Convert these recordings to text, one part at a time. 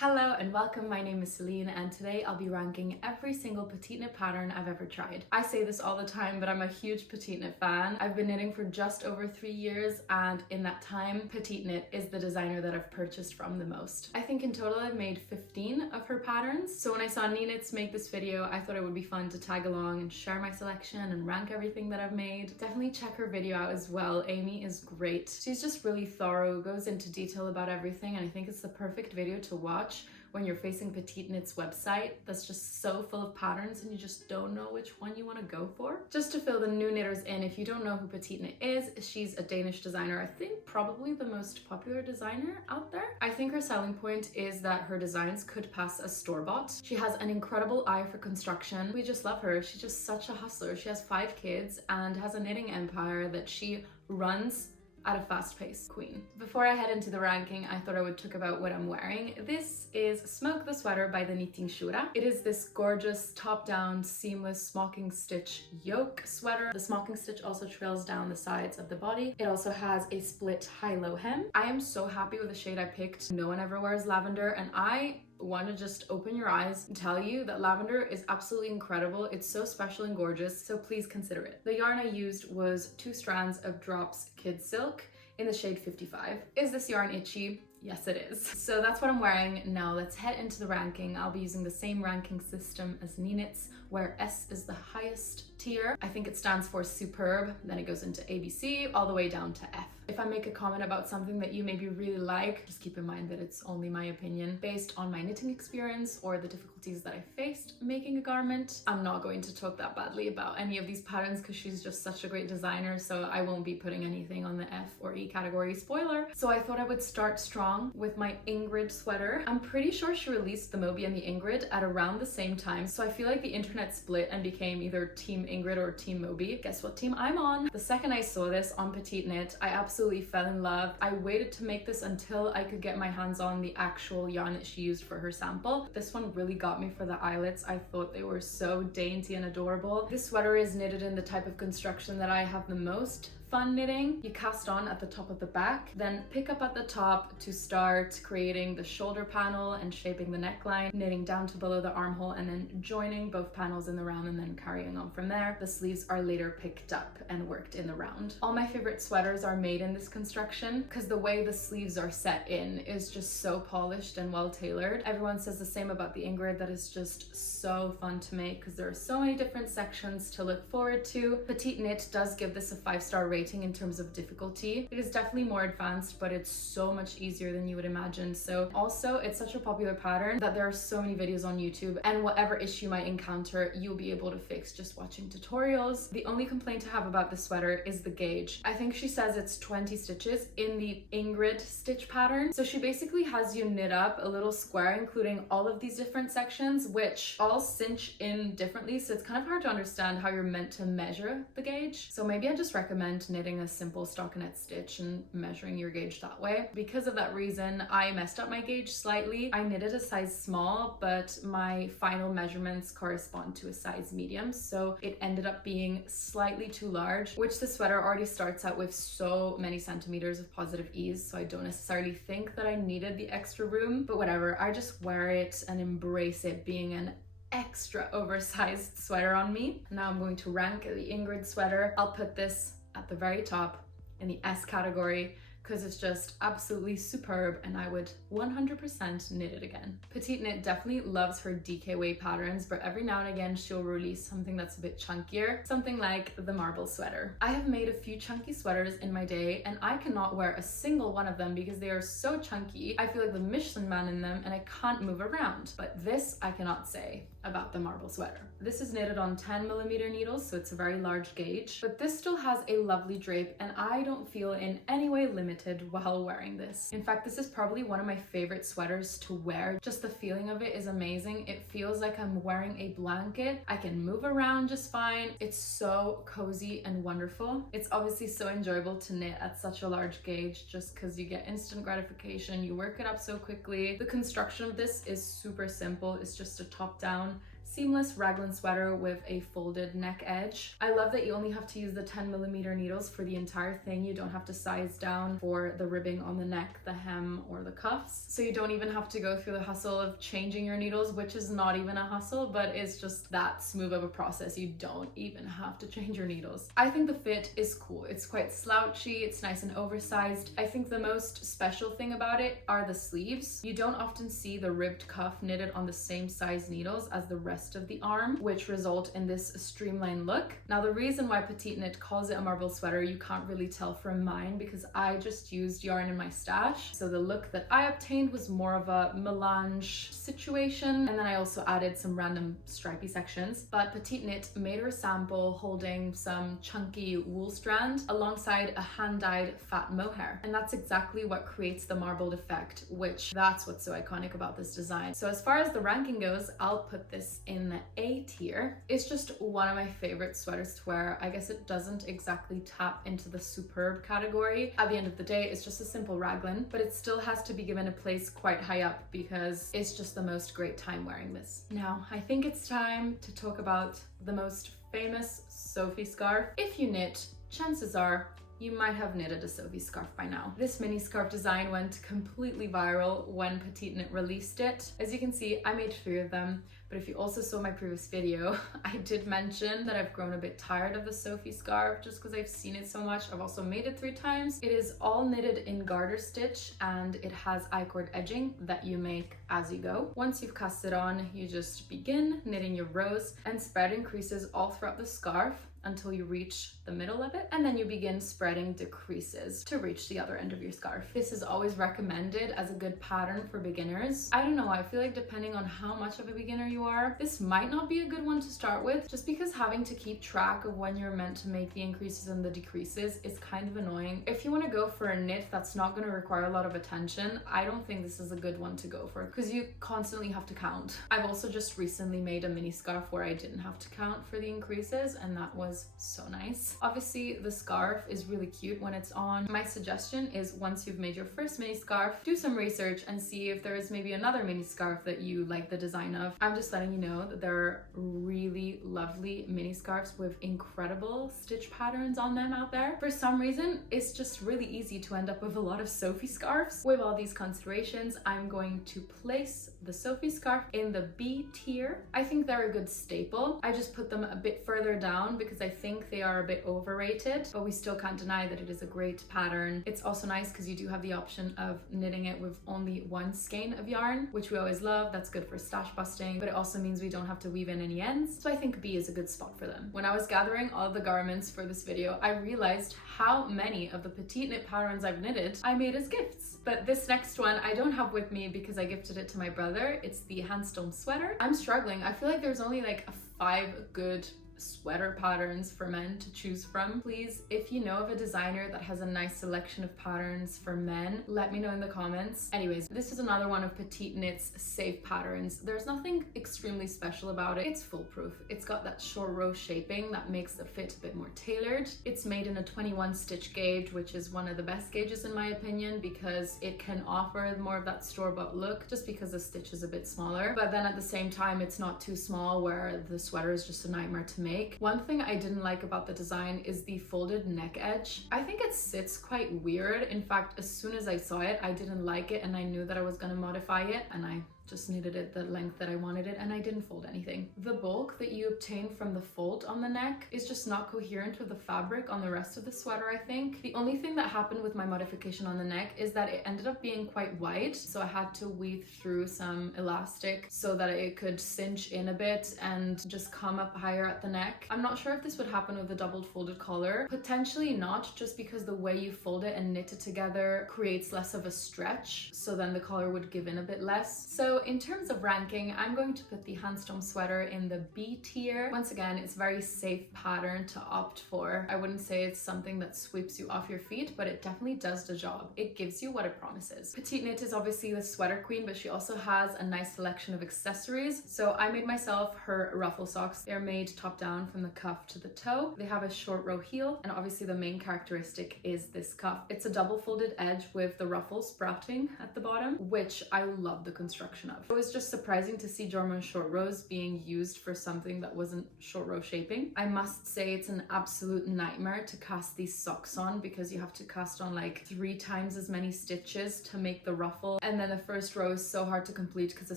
Hello and welcome, my name is Céline and today I'll be ranking every single PetiteKnit pattern I've ever tried. I say this all the time, but I'm a huge PetiteKnit fan. I've been knitting for just over 3 years and in that time, PetiteKnit is the designer that I've purchased from the most. I think in total I've made 15 of her patterns. So when I saw Knits make this video, I thought it would be fun to tag along and share my selection and rank everything that I've made. Definitely check her video out as well. Amy is great. She's just really thorough, goes into detail about everything, and I think it's the perfect video to watch when you're facing PetiteKnit's website that's just so full of patterns and you just don't know which one you want to go for. Just to fill the new knitters in, if you don't know who PetiteKnit is, she's a Danish designer. I think probably the most popular designer out there. I think her selling point is that her designs could pass as store-bought. She has an incredible eye for construction. We just love her. She's just such a hustler. She has 5 kids and has a knitting empire that she runs at a fast pace. Queen. Before I head into the ranking, I thought I would talk about what I'm wearing. This is Smoke the Sweater by the Knitting Shura. It is this gorgeous top-down seamless smocking stitch yoke sweater. The smocking stitch also trails down the sides of the body. It also has a split high-low hem. I am so happy with the shade I picked. No one ever wears lavender and I want to just open your eyes and tell you that lavender is absolutely incredible. It's so special and gorgeous, so please consider it. The yarn I used was 2 strands of Drops Kid Silk in the shade 55. Is this yarn itchy? Yes, it is. So that's what I'm wearing. Now let's head into the ranking. I'll be using the same ranking system as Knits, where S is the highest tier. I think it stands for superb, then it goes into ABC, all the way down to F. If I make a comment about something that you maybe really like, just keep in mind that it's only my opinion based on my knitting experience or the difficulties that I faced making a garment. I'm not going to talk that badly about any of these patterns because she's just such a great designer, so I won't be putting anything on the F or E category, spoiler. So I thought I would start strong with my Ingrid sweater. I'm pretty sure she released the Moby and the Ingrid at around the same time, so I feel like the internet split and became either Team Ingrid or Team Moby. Guess what team I'm on? The second I saw this on PetiteKnit, I absolutely fell in love. I waited to make this until I could get my hands on the actual yarn that she used for her sample. This one really got me for the eyelets. I thought they were so dainty and adorable. This sweater is knitted in the type of construction that I have the most fun knitting. You cast on at the top of the back, then pick up at the top to start creating the shoulder panel and shaping the neckline, knitting down to below the armhole and then joining both panels in the round and then carrying on from there. The sleeves are later picked up and worked in the round. All my favorite sweaters are made in this construction because the way the sleeves are set in is just so polished and well tailored. Everyone says the same about the Ingrid, that is just so fun to make because there are so many different sections to look forward to. PetiteKnit does give this a 5-star rating in terms of difficulty. It is definitely more advanced, but it's so much easier than you would imagine. So also it's such a popular pattern that there are so many videos on YouTube, and whatever issue you might encounter, you'll be able to fix just watching tutorials. The only complaint I have about the sweater is the gauge. I think she says it's 20 stitches in the Ingrid stitch pattern. So she basically has you knit up a little square, including all of these different sections, which all cinch in differently. So it's kind of hard to understand how you're meant to measure the gauge. So maybe I just recommend knitting a simple stockinette stitch and measuring your gauge that way. Because of that reason, I messed up my gauge slightly. I knitted a size small, but my final measurements correspond to a size medium, so it ended up being slightly too large, which the sweater already starts out with so many centimeters of positive ease, so I don't necessarily think that I needed the extra room, but whatever, I just wear it and embrace it being an extra oversized sweater on me. Now I'm going to rank the Ingrid sweater. I'll put this at the very top in the S category because it's just absolutely superb and I would 100% knit it again. PetiteKnit definitely loves her DK patterns, but every now and again she'll release something that's a bit chunkier, something like the marble sweater. I have made a few chunky sweaters in my day and I cannot wear a single one of them because they are so chunky. I feel like the Michelin man in them and I can't move around. But this I cannot say about the marble sweater. This is knitted on 10mm needles, so it's a very large gauge, but this still has a lovely drape and I don't feel in any way limited while wearing this. In fact, this is probably one of my favorite sweaters to wear. Just the feeling of it is amazing. It feels like I'm wearing a blanket. I can move around just fine. It's so cozy and wonderful. It's obviously so enjoyable to knit at such a large gauge just because you get instant gratification. You work it up so quickly. The construction of this is super simple. It's just a top-down seamless raglan sweater with a folded neck edge. I love that you only have to use the 10mm needles for the entire thing. You don't have to size down for the ribbing on the neck, the hem, or the cuffs. So you don't even have to go through the hustle of changing your needles, which is not even a hustle, but it's just that smooth of a process. You don't even have to change your needles. I think the fit is cool. It's quite slouchy, it's nice and oversized. I think the most special thing about it are the sleeves. You don't often see the ribbed cuff knitted on the same size needles as the rest of the arm, which result in this streamlined look. Now, the reason why PetiteKnit calls it a marble sweater, you can't really tell from mine because I just used yarn in my stash. So the look that I obtained was more of a melange situation, and then I also added some random stripy sections. But PetiteKnit made her sample holding some chunky wool strand alongside a hand-dyed fat mohair, and that's exactly what creates the marbled effect, which that's what's so iconic about this design. So as far as the ranking goes, I'll put this in the A tier. It's just one of my favorite sweaters to wear. I guess it doesn't exactly tap into the superb category. At the end of the day, it's just a simple raglan, but it still has to be given a place quite high up because it's just the most great time wearing this. Now, I think it's time to talk about the most famous Sophie scarf. If you knit, chances are you might have knitted a Sophie scarf by now. This mini scarf design went completely viral when PetiteKnit released it. As you can see, I made 3 of them, but if you also saw my previous video, I did mention that I've grown a bit tired of the Sophie scarf just because I've seen it so much. I've also made it 3 times. It is all knitted in garter stitch and it has I-cord edging that you make as you go. Once you've cast it on, you just begin knitting your rows and spreading creases all throughout the scarf until you reach the middle of it, and then you begin spreading the creases to reach the other end of your scarf. This is always recommended as a good pattern for beginners. I don't know, I feel like depending on how much of a beginner you are, this might not be a good one to start with, just because having to keep track of when you're meant to make the increases and the decreases is kind of annoying. If you want to go for a knit that's not going to require a lot of attention, I don't think this is a good one to go for because you constantly have to count. I've also just recently made a mini scarf where I didn't have to count for the increases, and that was so nice. Obviously, the scarf is really cute when it's on. My suggestion is once you've made your first mini scarf, do some research and see if there is maybe another mini scarf that you like the design of. I'm just letting you know that there are really lovely mini scarves with incredible stitch patterns on them out there. For some reason, it's just really easy to end up with a lot of Sophie scarves. With all these considerations, I'm going to place the Sophie scarf in the B tier. I think they're a good staple. I just put them a bit further down because I think they are a bit overrated, but we still can't deny that it is a great pattern. It's also nice because you do have the option of knitting it with only 1 skein of yarn, which we always love. That's good for stash busting, but it also means we don't have to weave in any ends. So I think B is a good spot for them. When I was gathering all the garments for this video, I realized how many of the PetiteKnit patterns I've knitted I made as gifts. But this next one I don't have with me because I gifted it to my brother. It's the Hanstholm Sweater. I'm struggling. I feel like there's only like 5 good sweater patterns for men to choose from. Please, if you know of a designer that has a nice selection of patterns for men, let me know in the comments. Anyways, this is another one of PetiteKnit's safe patterns. There's nothing extremely special about it. It's foolproof. It's got that short row shaping that makes the fit a bit more tailored. It's made in a 21 stitch gauge, which is one of the best gauges in my opinion because it can offer more of that store-bought look just because the stitch is a bit smaller. But then at the same time, it's not too small where the sweater is just a nightmare to make. One thing I didn't like about the design is the folded neck edge. I think it sits quite weird. In fact, as soon as I saw it, I didn't like it and I knew that I was going to modify it, and I just knitted it the length that I wanted it, and I didn't fold anything. The bulk that you obtain from the fold on the neck is just not coherent with the fabric on the rest of the sweater, I think. The only thing that happened with my modification on the neck is that it ended up being quite wide, so I had to weave through some elastic so that it could cinch in a bit and just come up higher at the neck. I'm not sure if this would happen with the doubled folded collar. Potentially not, just because the way you fold it and knit it together creates less of a stretch, so then the collar would give in a bit less. So in terms of ranking, I'm going to put the Hanstholm Sweater in the B tier. Once again, it's a very safe pattern to opt for. I wouldn't say it's something that sweeps you off your feet, but it definitely does the job. It gives you what it promises. PetiteKnit is obviously the sweater queen, but she also has a nice selection of accessories. So I made myself her ruffle socks. They're made top down from the cuff to the toe. They have a short row heel, and obviously the main characteristic is this cuff. It's a double folded edge with the ruffle sprouting at the bottom, which I love the construction construction of. It was just surprising to see German short rows being used for something that wasn't short row shaping. I must say it's an absolute nightmare to cast these socks on because you have to cast on like 3 times as many stitches to make the ruffle, and then the first row is so hard to complete because the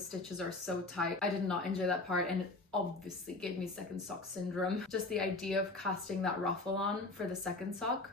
stitches are so tight. I did not enjoy that part, and it obviously gave me second sock syndrome. Just the idea of casting that ruffle on for the second sock.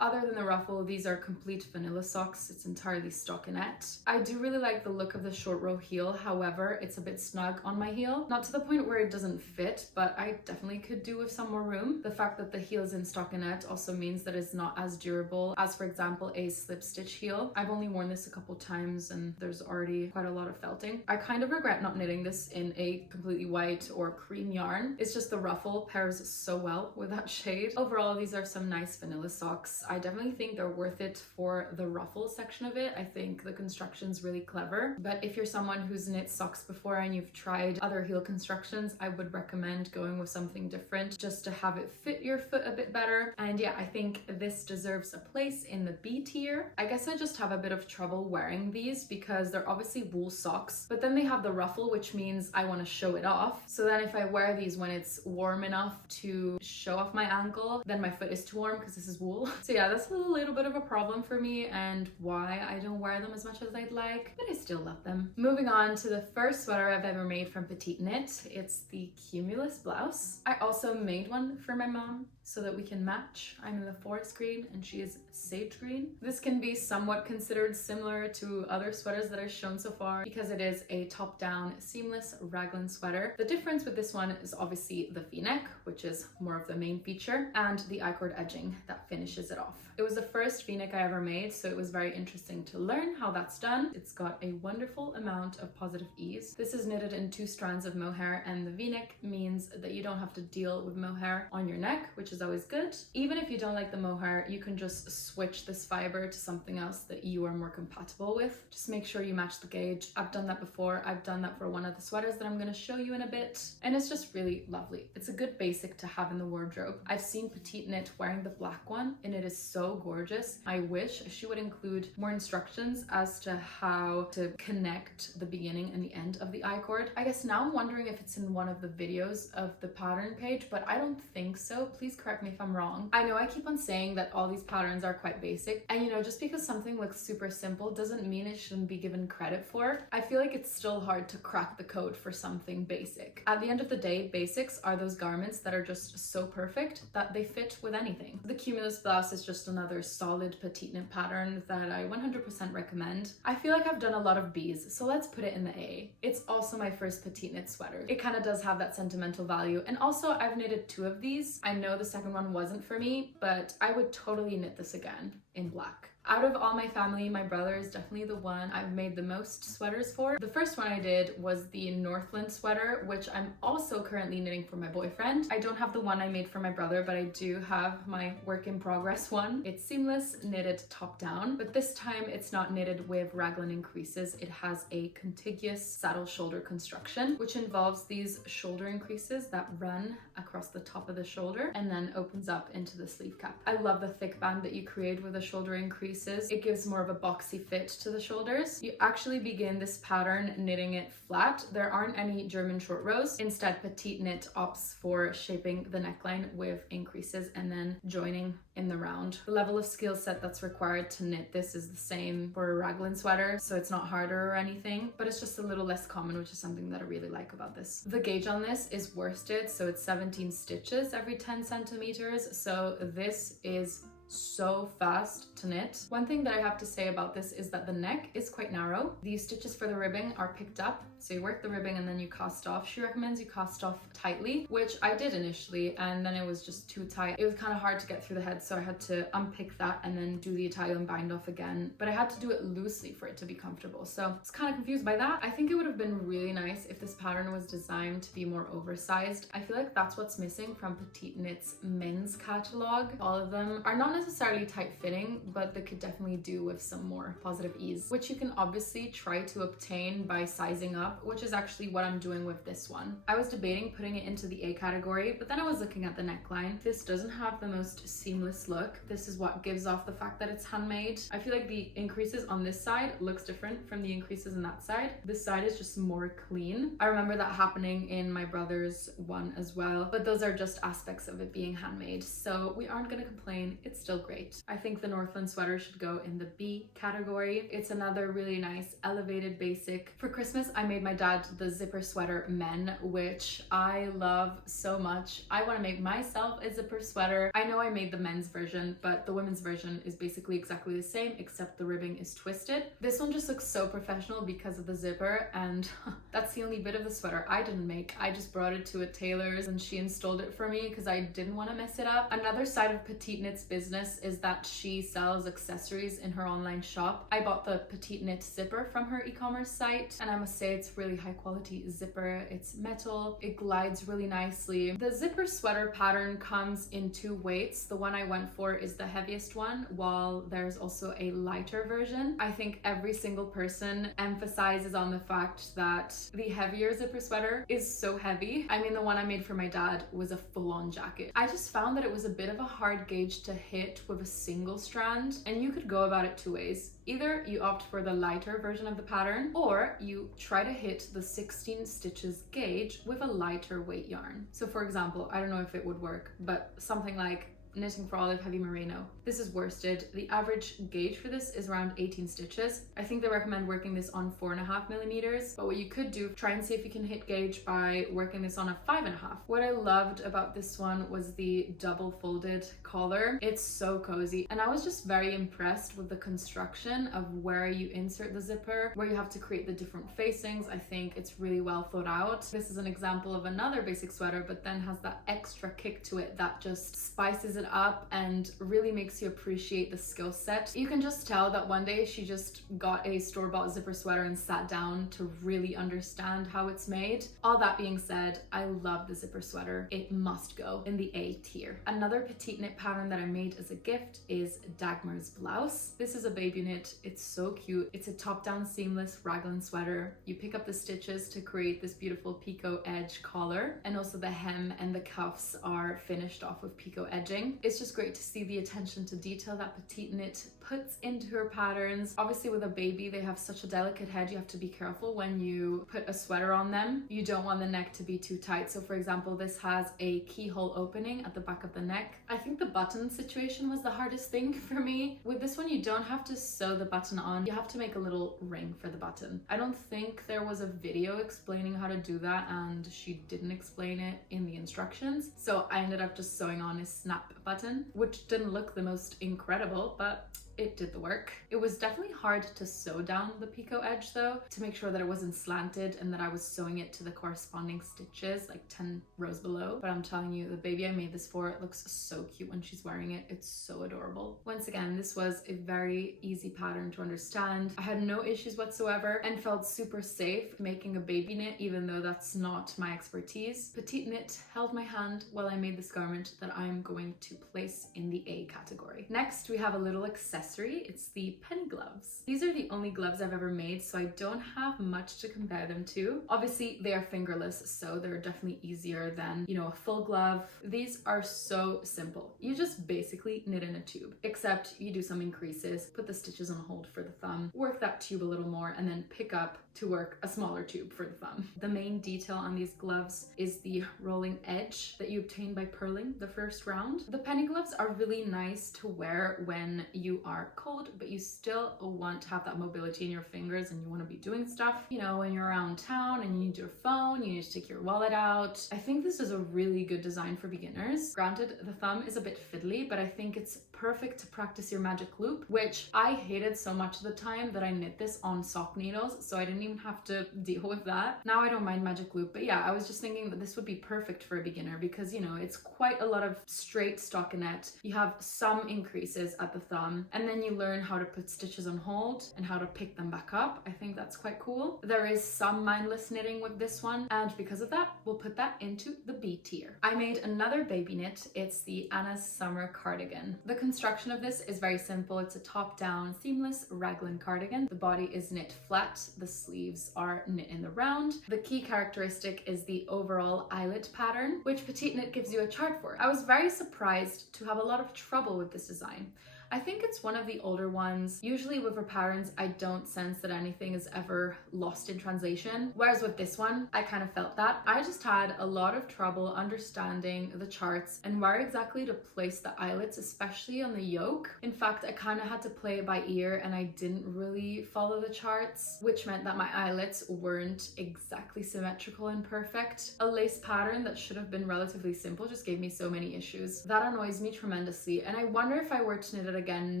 Other than the ruffle, these are complete vanilla socks. It's entirely stockinette. I do really like the look of the short row heel. However, it's a bit snug on my heel. Not to the point where it doesn't fit, but I definitely could do with some more room. The fact that the heel is in stockinette also means that it's not as durable as, for example, a slip stitch heel. I've only worn this a couple times and there's already quite a lot of felting. I kind of regret not knitting this in a completely white or cream yarn. It's just the ruffle pairs so well with that shade. Overall, these are some nice vanilla socks. I definitely think they're worth it for the ruffle section of it. I think the construction's really clever, but if you're someone who's knit socks before and you've tried other heel constructions, I would recommend going with something different just to have it fit your foot a bit better. And yeah, I think this deserves a place in the B tier. I guess I just have a bit of trouble wearing these because they're obviously wool socks, but then they have the ruffle, which means I want to show it off. So then if I wear these when it's warm enough to show off my ankle, then my foot is too warm because this is wool. So yeah, that's a little bit of a problem for me and why I don't wear them as much as I'd like, but I still love them. Moving on to the first sweater I've ever made from PetiteKnit. It's the Cumulus Blouse. I also made one for my mom so that we can match. I'm in the forest green and she is sage green. This can be somewhat considered similar to other sweaters that I've shown so far because it is a top-down seamless raglan sweater. The difference with this one is obviously the v-neck, which is more of the main feature, and the I-cord edging that finishes it off. It was the first v-neck I ever made, so it was very interesting to learn how that's done. It's got a wonderful amount of positive ease. This is knitted in 2 strands of mohair, and the v-neck means that you don't have to deal with mohair on your neck, which is always good. Even if you don't like the mohair, you can just switch this fiber to something else that you are more compatible with. Just make sure you match the gauge. I've done that before. I've done that for one of the sweaters that I'm going to show you in a bit, and it's just really lovely. It's a good basic to have in the wardrobe. I've seen PetiteKnit wearing the black one, and it is so gorgeous. I wish she would include more instructions as to how to connect the beginning and the end of the I-cord. I guess now I'm wondering if it's in one of the videos of the pattern page, but I don't think so. Please correct me if I'm wrong. I know I keep on saying that all these patterns are quite basic, and you know, just because something looks super simple doesn't mean it shouldn't be given credit for. I feel like it's still hard to crack the code for something basic. At the end of the day, basics are those garments that are just so perfect that they fit with anything. The Cumulus Blouse is just another solid PetiteKnit pattern that I 100% recommend. I feel like I've done a lot of B's, so let's put it in the A. It's also my first PetiteKnit sweater. It kind of does have that sentimental value, and also I've knitted 2 of these. I know the second one wasn't for me, but I would totally knit this again in black. Out of all my family, my brother is definitely the one I've made the most sweaters for. The first one I did was the Northland Sweater, which I'm also currently knitting for my boyfriend. I don't have the one I made for my brother, but I do have my work in progress one. It's seamless, knitted top down, but this time it's not knitted with raglan increases. It has a contiguous saddle shoulder construction, which involves these shoulder increases that run across the top of the shoulder and then opens up into the sleeve cap. I love the thick band that you create with the shoulder increase. It gives more of a boxy fit to the shoulders. You actually begin this pattern knitting it flat. There aren't any German short rows. Instead, PetiteKnit opts for shaping the neckline with increases and then joining in the round. The level of skill set that's required to knit this is the same for a raglan sweater, so it's not harder or anything, but it's just a little less common, which is something that I really like about this. The gauge on this is worsted, so it's 17 stitches every 10 centimeters, so this is so fast to knit. One thing that I have to say about this is that the neck is quite narrow. These stitches for the ribbing are picked up, so you work the ribbing and then you cast off. She recommends you cast off tightly, which I did initially, and then it was just too tight. It was kind of hard to get through the head, so I had to unpick that and then do the Italian bind off again, but I had to do it loosely for it to be comfortable, so I was kind of confused by that. I think it would have been really nice if this pattern was designed to be more oversized. I feel like that's what's missing from PetiteKnit's men's catalog. All of them are not necessarily tight fitting, but they could definitely do with some more positive ease, which you can obviously try to obtain by sizing up, which is actually what I'm doing with this one. I was debating putting it into the A category, but then I was looking at the neckline. This doesn't have the most seamless look. This is what gives off the fact that it's handmade. I feel like the increases on this side looks different from the increases on that side. This side is just more clean. I remember that happening in my brother's one as well, but those are just aspects of it being handmade, so we aren't gonna complain. It's still great. I think the Northland sweater should go in the B category. It's another really nice elevated basic. For Christmas, I made my dad the zipper sweater men, which I love so much. I want to make myself a zipper sweater. I know I made the men's version, but the women's version is basically exactly the same, except the ribbing is twisted. This one just looks so professional because of the zipper, and that's the only bit of the sweater I didn't make. I just brought it to a tailor's and she installed it for me because I didn't want to mess it up. Another side of PetiteKnit's business is that she sells accessories in her online shop. I bought the PetiteKnit zipper from her e-commerce site, and I must say it's really high quality zipper. It's metal, it glides really nicely. The zipper sweater pattern comes in 2 weights. The one I went for is the heaviest one, while there's also a lighter version. I think every single person emphasizes on the fact that the heavier zipper sweater is so heavy. I mean, the one I made for my dad was a full-on jacket. I just found that it was a bit of a hard gauge to hit with a single strand, and you could go about it 2 ways. Either you opt for the lighter version of the pattern, or you try to hit the 16 stitches gauge with a lighter weight yarn. So for example, I don't know if it would work, but something like Knitting for Olive Heavy Merino. This is worsted. The average gauge for this is around 18 stitches. I think they recommend working this on 4.5 millimeters, but what you could do, try and see if you can hit gauge by working this on a 5.5. What I loved about this one was the double folded collar. It's so cozy, and I was just very impressed with the construction of where you insert the zipper, where you have to create the different facings. I think it's really well thought out. This is an example of another basic sweater, but then has that extra kick to it that just spices it up and really makes you appreciate the skill set. You can just tell that one day she just got a store-bought zipper sweater and sat down to really understand how it's made. All that being said, I love the zipper sweater. It must go in the A tier. Another PetiteKnit pattern that I made as a gift is Dagmar's blouse. This is a baby knit. It's so cute. It's a top-down seamless raglan sweater. You pick up the stitches to create this beautiful picot edge collar, and also the hem and the cuffs are finished off with picot edging. It's just great to see the attention to detail that PetiteKnit puts into her patterns. Obviously with a baby, they have such a delicate head. You have to be careful when you put a sweater on them. You don't want the neck to be too tight. So for example, this has a keyhole opening at the back of the neck. I think the button situation was the hardest thing for me. With this one, you don't have to sew the button on. You have to make a little ring for the button. I don't think there was a video explaining how to do that, and she didn't explain it in the instructions. So I ended up just sewing on a snap button, which didn't look the most incredible, but it did the work. It was definitely hard to sew down the picot edge though, to make sure that it wasn't slanted and that I was sewing it to the corresponding stitches, like 10 rows below. But I'm telling you, the baby I made this for, it looks so cute when she's wearing it. It's so adorable. Once again, this was a very easy pattern to understand. I had no issues whatsoever and felt super safe making a baby knit, even though that's not my expertise. PetiteKnit held my hand while I made this garment that I'm going to place in the A category. Next, we have a little accessory. It's the penny gloves. These are the only gloves I've ever made, so I don't have much to compare them to. Obviously, they are fingerless, so they're definitely easier than, you know, a full glove. These are so simple. You just basically knit in a tube, except you do some increases, put the stitches on hold for the thumb, work that tube a little more, and then pick up to work a smaller tube for the thumb. The main detail on these gloves is the rolling edge that you obtain by purling the first round. The penny gloves are really nice to wear when you are cold, but you still want to have that mobility in your fingers and you want to be doing stuff, you know, when you're around town and you need your phone, you need to take your wallet out. I think this is a really good design for beginners. Granted, the thumb is a bit fiddly, but I think it's perfect to practice your magic loop, which I hated so much of the time that I knit this on sock needles, so I didn't even have to deal with that. Now I don't mind magic loop, but yeah, I was just thinking that this would be perfect for a beginner because, you know, it's quite a lot of straight stockinette. You have some increases at the thumb, and and then you learn how to put stitches on hold and how to pick them back up. I think that's quite cool. There is some mindless knitting with this one, and because of that, we'll put that into the B tier. I made another baby knit. It's the Anna's Summer Cardigan. The construction of this is very simple. It's a top-down seamless raglan cardigan. The body is knit flat, the sleeves are knit in the round. The key characteristic is the overall eyelet pattern, which PetiteKnit gives you a chart for. I was very surprised to have a lot of trouble with this design. I think it's one of the older ones. Usually with her patterns, I don't sense that anything is ever lost in translation. Whereas with this one, I kind of felt that. I just had a lot of trouble understanding the charts and where exactly to place the eyelets, especially on the yoke. In fact, I kind of had to play it by ear and I didn't really follow the charts, which meant that my eyelets weren't exactly symmetrical and perfect. A lace pattern that should have been relatively simple just gave me so many issues. That annoys me tremendously, and I wonder if I were to knit it again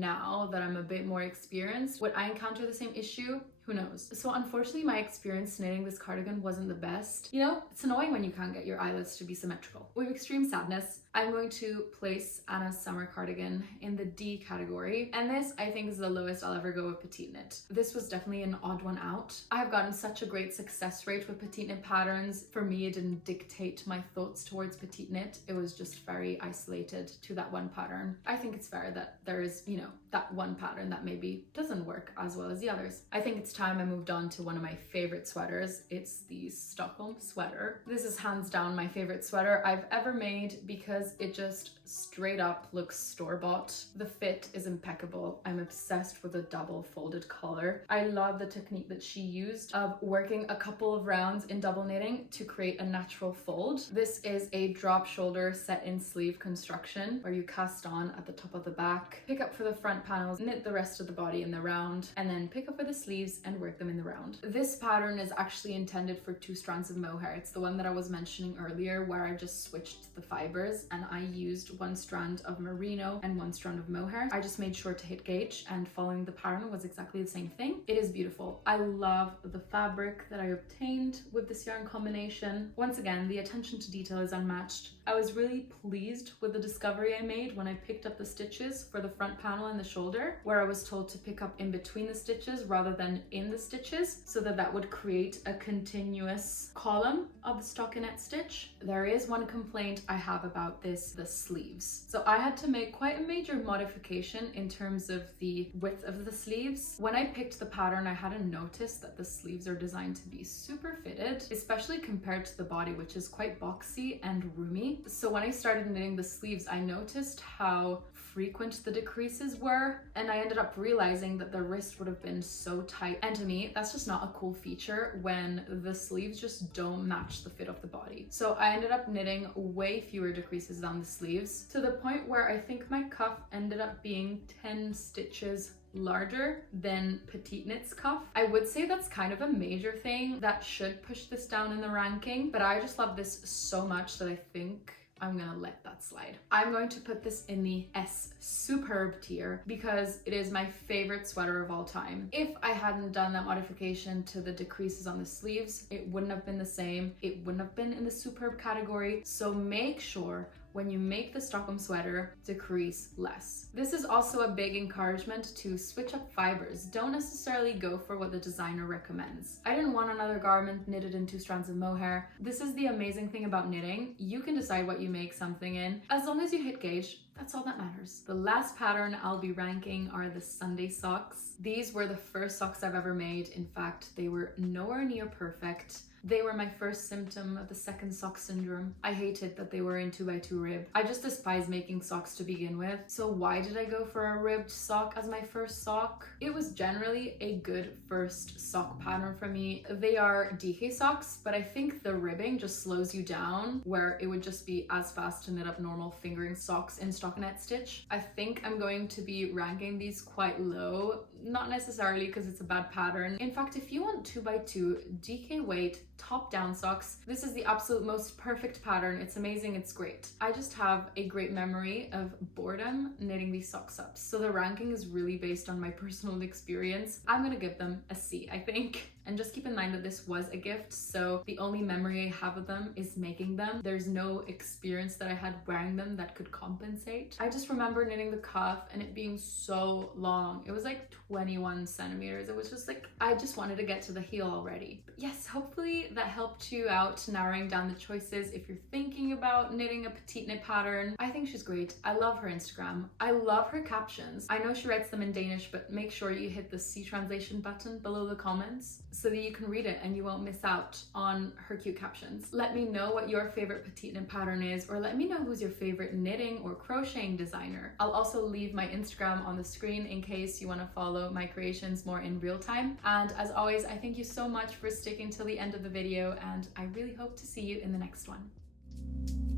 now that I'm a bit more experienced, would I encounter the same issue? Who knows? So unfortunately, my experience knitting this cardigan wasn't the best. You know, it's annoying when you can't get your eyelets to be symmetrical. With extreme sadness, I'm going to place Anna's Summer Cardigan in the D category. And this, I think, is the lowest I'll ever go with PetiteKnit. This was definitely an odd one out. I have gotten such a great success rate with PetiteKnit patterns. For me, it didn't dictate my thoughts towards PetiteKnit. It was just very isolated to that one pattern. I think it's fair that there is, you know, that one pattern that maybe doesn't work as well as the others. I think it's time I moved on to one of my favorite sweaters. It's the Stockholm Sweater. This is hands down my favorite sweater I've ever made because it just straight up looks store-bought. The fit is impeccable. I'm obsessed with a double folded collar. I love the technique that she used of working a couple of rounds in double knitting to create a natural fold. This is a drop shoulder set in sleeve construction where you cast on at the top of the back, pick up for the front panels, knit the rest of the body in the round, and then pick up for the sleeves and work them in the round. This pattern is actually intended for 2 strands of mohair. It's the one that I was mentioning earlier where I just switched the fibers and I used 1 strand of merino and 1 strand of mohair. I just made sure to hit gauge, and following the pattern was exactly the same thing. It is beautiful. I love the fabric that I obtained with this yarn combination. Once again, the attention to detail is unmatched. I was really pleased with the discovery I made when I picked up the stitches for the front panel and the shoulder, where I was told to pick up in between the stitches rather than in the stitches, so that would create a continuous column of the stockinette stitch. There is one complaint I have about this, the sleeves. So I had to make quite a major modification in terms of the width of the sleeves. When I picked the pattern, I hadn't noticed that the sleeves are designed to be super fitted, especially compared to the body, which is quite boxy and roomy. So when I started knitting the sleeves, I noticed how frequent the decreases were, and I ended up realizing that the wrist would have been so tight, and to me that's just not a cool feature when the sleeves just don't match the fit of the body. So I ended up knitting way fewer decreases down the sleeves, to the point where I think my cuff ended up being 10 stitches larger than PetiteKnit's cuff. I would say that's kind of a major thing that should push this down in the ranking, but I just love this so much that I think I'm gonna let that slide. I'm going to put this in the S superb tier because it is my favorite sweater of all time. If I hadn't done that modification to the decreases on the sleeves, it wouldn't have been the same. It wouldn't have been in the superb category. So make sure when you make the Stockholm sweater, decrease less. This is also a big encouragement to switch up fibers. Don't necessarily go for what the designer recommends. I didn't want another garment knitted in 2 strands of mohair. This is the amazing thing about knitting. You can decide what you make something in. As long as you hit gauge, that's all that matters. The last pattern I'll be ranking are the Sunday socks. These were the first socks I've ever made. In fact, they were nowhere near perfect. They were my first symptom of the second sock syndrome. I hated that they were in 2x2 rib. I just despise making socks to begin with. So why did I go for a ribbed sock as my first sock? It was generally a good first sock pattern for me. They are DK socks, but I think the ribbing just slows you down, where it would just be as fast to knit up normal fingering socks in stockinette stitch. I think I'm going to be ranking these quite low, not necessarily because it's a bad pattern. In fact, if you want 2x2 DK weight top down socks, this is the absolute most perfect pattern. It's amazing, it's great. I just have a great memory of boredom knitting these socks up. So the ranking is really based on my personal experience. I'm gonna give them a C, I think. And just keep in mind that this was a gift, so the only memory I have of them is making them. There's no experience that I had wearing them that could compensate. I just remember knitting the cuff and it being so long. It was like 21 centimeters. It was just like, I just wanted to get to the heel already. But yes, hopefully that helped you out narrowing down the choices if you're thinking about knitting a petite knit pattern. I think she's great. I love her Instagram. I love her captions. I know she writes them in Danish, but make sure you hit the C translation button below the comments so that you can read it and you won't miss out on her cute captions. Let me know what your favorite petite knit pattern is, or let me know who's your favorite knitting or crocheting designer. I'll also leave my Instagram on the screen in case you want to follow my creations more in real time. And as always, I thank you so much for sticking till the end of the video, and I really hope to see you in the next one.